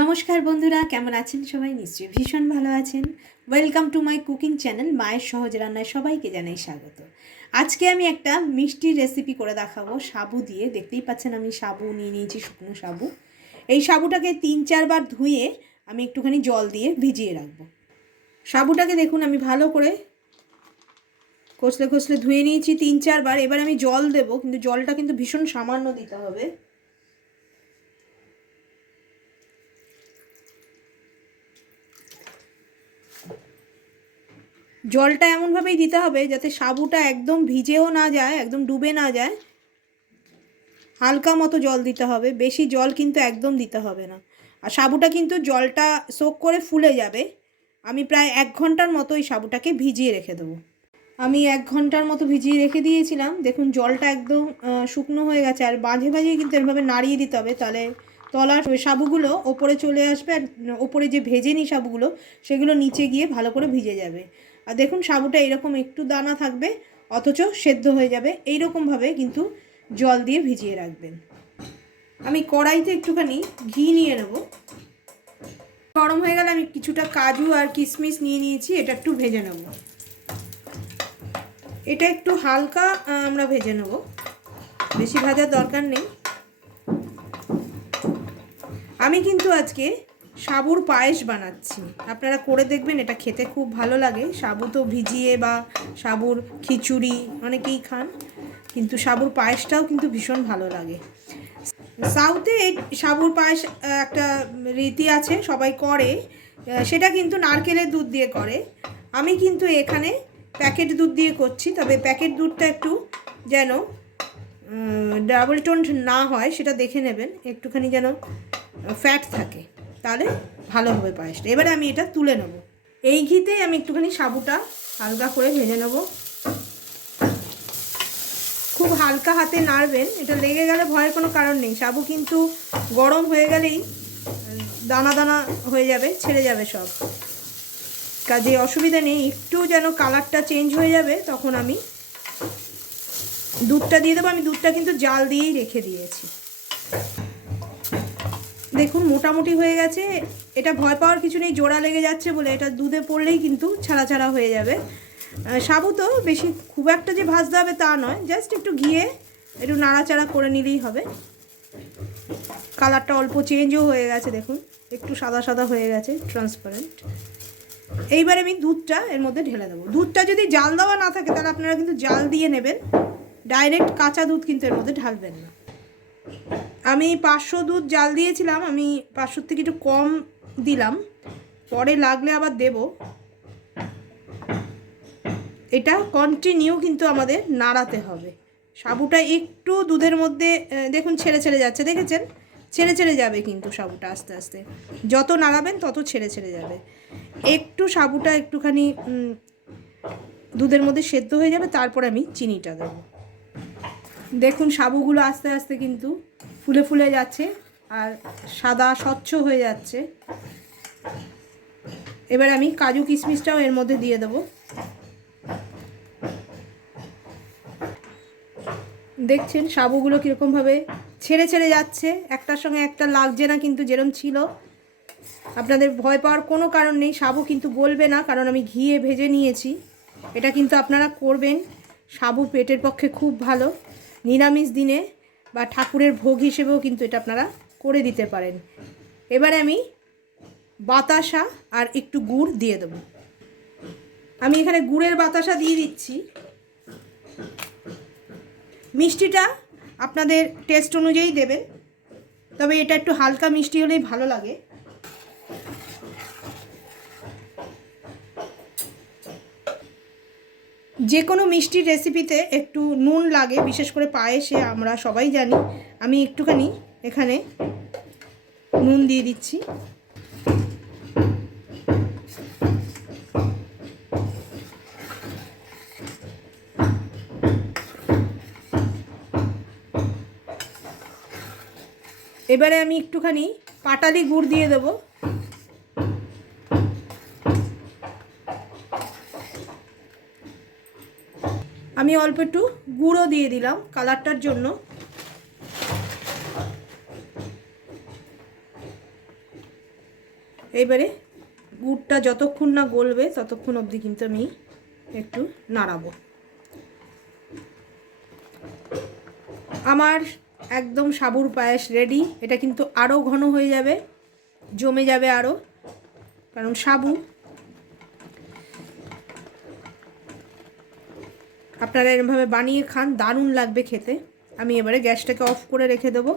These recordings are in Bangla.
নমস্কার বন্ধুরা, কেমন আছেন সবাই? নিশ্চয়ই ভীষণ ভালো আছেন। Welcome to my cooking channel মায়ের সহজ রান্নায় সবাইকে জানাই স্বাগত। আজকে আমি একটা মিষ্টির রেসিপি করে দেখাবো সাবু দিয়ে। দেখতেই পাচ্ছেন আমি সাবু নিয়ে নিয়েছি, শুকনো সাবু। এই সাবুটাকে 3-4 বার ধুয়ে আমি একটুখানি জল দিয়ে ভিজিয়ে রাখবো। সাবুটাকে দেখুন আমি ভালো করে কষলে কষলে ধুয়ে নিয়েছি 3-4 বার। এবার আমি জল দেবো, কিন্তু জলটা কিন্তু ভীষণ সামান্য দিতে হবে। জলটা এমনভাবেই দিতে হবে যাতে সাবুটা একদম ভিজেও না যায়, একদম ডুবে না যায়। হালকা মতো জল দিতে হবে, বেশি জল কিন্তু একদম দিতে হবে না। আর সাবুটা কিন্তু জলটা সোক করে ফুলে যাবে। আমি প্রায় 1 ঘন্টার মতো এই সাবুটাকে ভিজিয়ে রেখে দেবো। আমি 1 ঘন্টার মতো ভিজিয়ে রেখে দিয়েছিলাম। দেখুন জলটা একদম শুকনো হয়ে গেছে। আর মাঝে মাঝে কিন্তু এভাবে নাড়িয়ে দিতে হবে, তাহলে তলার সাবুগুলো ওপরে চলে আসবে, আর ওপরে যে ভেজে নি সাবুগুলো সেগুলো নিচে গিয়ে ভালো করে ভিজে যাবে। আর দেখুন সাবুটা এরকম একটু দানা থাকবে, অথচ সেদ্ধ হয়ে যাবে। এইরকমভাবে কিন্তু জল দিয়ে ভিজিয়ে রাখবেন। আমি কড়াইতে একটুখানি ঘি নিয়ে নেব। গরম হয়ে গেলে আমি কিছুটা কাজু আর কিশমিশ নিয়ে নিয়েছি, এটা একটু ভেজে নেব। এটা একটু হালকা আমরা ভেজে নেব, বেশি ভাজার দরকার নেই। আমি কিন্তু আজকে সাবুর পায়েস বানাচ্ছি, আপনারা করে দেখবেন, এটা খেতে খুব ভালো লাগে। সাবু তো ভিজিয়ে বা সাবুর খিচুড়ি অনেকেই খান, কিন্তু সাবুর পায়েসটাও কিন্তু ভীষণ ভালো লাগে। সাউথে এই সাবুর পায়েস একটা রীতি আছে, সবাই করে, সেটা কিন্তু নারকেলের দুধ দিয়ে করে। আমি কিন্তু এখানে প্যাকেট দুধ দিয়ে করছি, তবে প্যাকেট দুধটা একটু যেন ডাবল টোন্ড না হয় সেটা দেখে নেবেন, একটুখানি যেন ফ্যাট থাকে, তাহলে ভালো হবে পায়েসটা। এবারে আমি এটা তুলে নেব। এই ঘিতেই আমি একটুখানি সাবুটা হালকা করে ভেজে নেব। খুব হালকা হাতে নাড়বেন, এটা লেগে গেলে ভয়ের কোনো কারণ নেই। সাবু কিন্তু গরম হয়ে গেলেই দানা দানা হয়ে যাবে, ছেড়ে যাবে সব, কাজে অসুবিধা নেই। একটু যেন কালারটা চেঞ্জ হয়ে যাবে তখন আমি দুধটা দিয়ে দেবো। আমি দুধটা কিন্তু জাল দিয়েই রেখে দিয়েছি। দেখুন মোটামুটি হয়ে গেছে। এটা ভয় পাওয়ার কিছু নেই, জোড়া লেগে যাচ্ছে বলে, এটা দুধে পড়লেই কিন্তু ছাড়া ছাড়া হয়ে যাবে। সাবু তো বেশি খুব একটা যে ভাজতে হবে তা নয়, জাস্ট একটু ঘিয়ে একটু নাড়াচাড়া করে নিলেই হবে। কালারটা অল্প চেঞ্জও হয়ে গেছে, দেখুন একটু সাদা সাদা হয়ে গেছে, ট্রান্সপারেন্ট। এইবার আমি দুধটা এর মধ্যে ঢেলে দেবো। দুধটা যদি জাল দেওয়া না থাকে তাহলে আপনারা কিন্তু জাল দিয়ে নেবেন, ডাইরেক্ট কাঁচা দুধ কিন্তু এর মধ্যে ঢালবেন না। আমি 500 দুধ জাল দিয়েছিলাম, আমি 500 থেকে একটু কম দিলাম, পরে লাগলে আবার দেব। এটা কন্টিনিউ কিন্তু আমাদের নাড়াতে হবে। সাবুটা একটু দুধের মধ্যে দেখুন ছেড়ে ছেড়ে যাচ্ছে, দেখেছেন? ছেড়ে ছেড়ে যাবে কিন্তু সাবুটা আস্তে আস্তে, যত নাড়াবেন তত ছেড়ে ছেড়ে যাবে। একটু সাবুটা একটুখানি দুধের মধ্যে সেদ্ধ হয়ে যাবে, তারপর আমি চিনিটা দেবো। দেখুন সাবুগুলো আস্তে আস্তে কিন্তু ফুলে ফুলে যাচ্ছে আর সাদা স্বচ্ছ হয়ে যাচ্ছে। এবার আমি কাজু কিশমিশটাও এর মধ্যে দিয়ে দেবো। দেখছেন সাবুগুলো কীরকমভাবে ছেড়ে ছেড়ে যাচ্ছে, একটার সঙ্গে একটা লাগছে না কিন্তু, যেরকম ছিল। আপনাদের ভয় পাওয়ার কোনো কারণ নেই, সাবু কিন্তু গলবে না, কারণ আমি ঘিয়ে ভেজে নিয়েছি। এটা কিন্তু আপনারা করবেন, সাবু পেটের পক্ষে খুব ভালো। নিরামিষ দিনে বা ঠাকুরের ভোগ হিসেবেও কিন্তু এটা আপনারা করে দিতে পারেন। এবারে আমি বাতাসা আর একটু গুড় দিয়ে দেবো। আমি এখানে গুড়ের বাতাসা দিয়ে দিচ্ছি। মিষ্টিটা আপনাদের টেস্ট অনুযায়ী দেবেন, তবে এটা একটু হালকা মিষ্টি হলেই ভালো লাগে। যে কোনো মিষ্টির রেসিপিতে একটু নুন লাগে, বিশেষ করে পায়েসে আমরা সবাই জানি। আমি একটুখানি এখানে নুন দিয়ে দিচ্ছি। এবারে আমি একটুখানি পাটালি গুড় দিয়ে দেবো। আমি অল্প একটু গুঁড়ো দিয়ে দিলাম কালারটার জন্য। এইবারে গুড়টা যতক্ষণ না গলবে ততক্ষণ অবধি কিন্তু আমি একটু নাড়াবো। আমার একদম সাবুর পায়েস রেডি। এটা কিন্তু আরও ঘন হয়ে যাবে, জমে যাবে আরও, কারণ সাবু। আপনারা এরমভাবে বানিয়ে খান, দারুণ লাগবে খেতে। আমি এবারে গ্যাসটাকে অফ করে রেখে দেবো,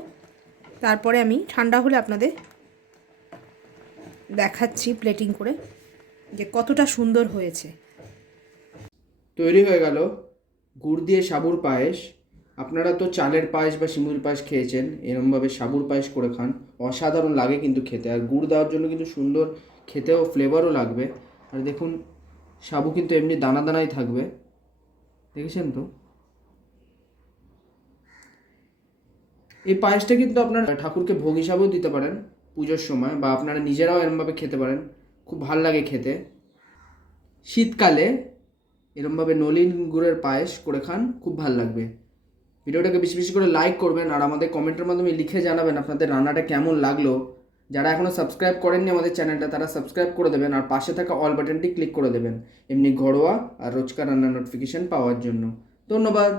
তারপরে আমি ঠান্ডা হলে আপনাদের দেখাচ্ছি প্লেটিং করে যে কতটা সুন্দর হয়েছে। তৈরি হয়ে গেল গুড় দিয়ে সাবুর পায়েস। আপনারা তো চালের পায়েস বা সিমুর পায়েস খেয়েছেন, এরমভাবে সাবুর পায়েস করে খান, অসাধারণ লাগে কিন্তু খেতে। আর গুড় দেওয়ার জন্য কিন্তু সুন্দর খেতেও ফ্লেভারও লাগবে। আর দেখুন সাবু কিন্তু এমনি দানা দানাই থাকবে, দেখেছেন তো। এই পায়েসটা কিন্তু আপনারা ঠাকুরকে ভোগ হিসাবেও দিতে পারেন পুজোর সময়, বা আপনারা নিজেরাও এরমভাবে খেতে পারেন, খুব ভাল লাগে খেতে। শীতকালে এরমভাবে নলেন গুড়ের পায়েস করে খান, খুব ভাল লাগবে। ভিডিওটাকে বেশি বেশি করে লাইক করবেন, আর আমাদের কমেন্টের মাধ্যমে লিখে জানাবেন আপনাদের রান্নাটা কেমন লাগলো। যারা এখনও সাবস্ক্রাইব করেননি আমাদের চ্যানেলটা, তারা সাবস্ক্রাইব করে দেবেন, আর পাশে থাকা অল বাটনটি ক্লিক করে দেবেন এমনি ঘরোয়া আর রোজকার রান্নার নোটিফিকেশান পাওয়ার জন্য। ধন্যবাদ।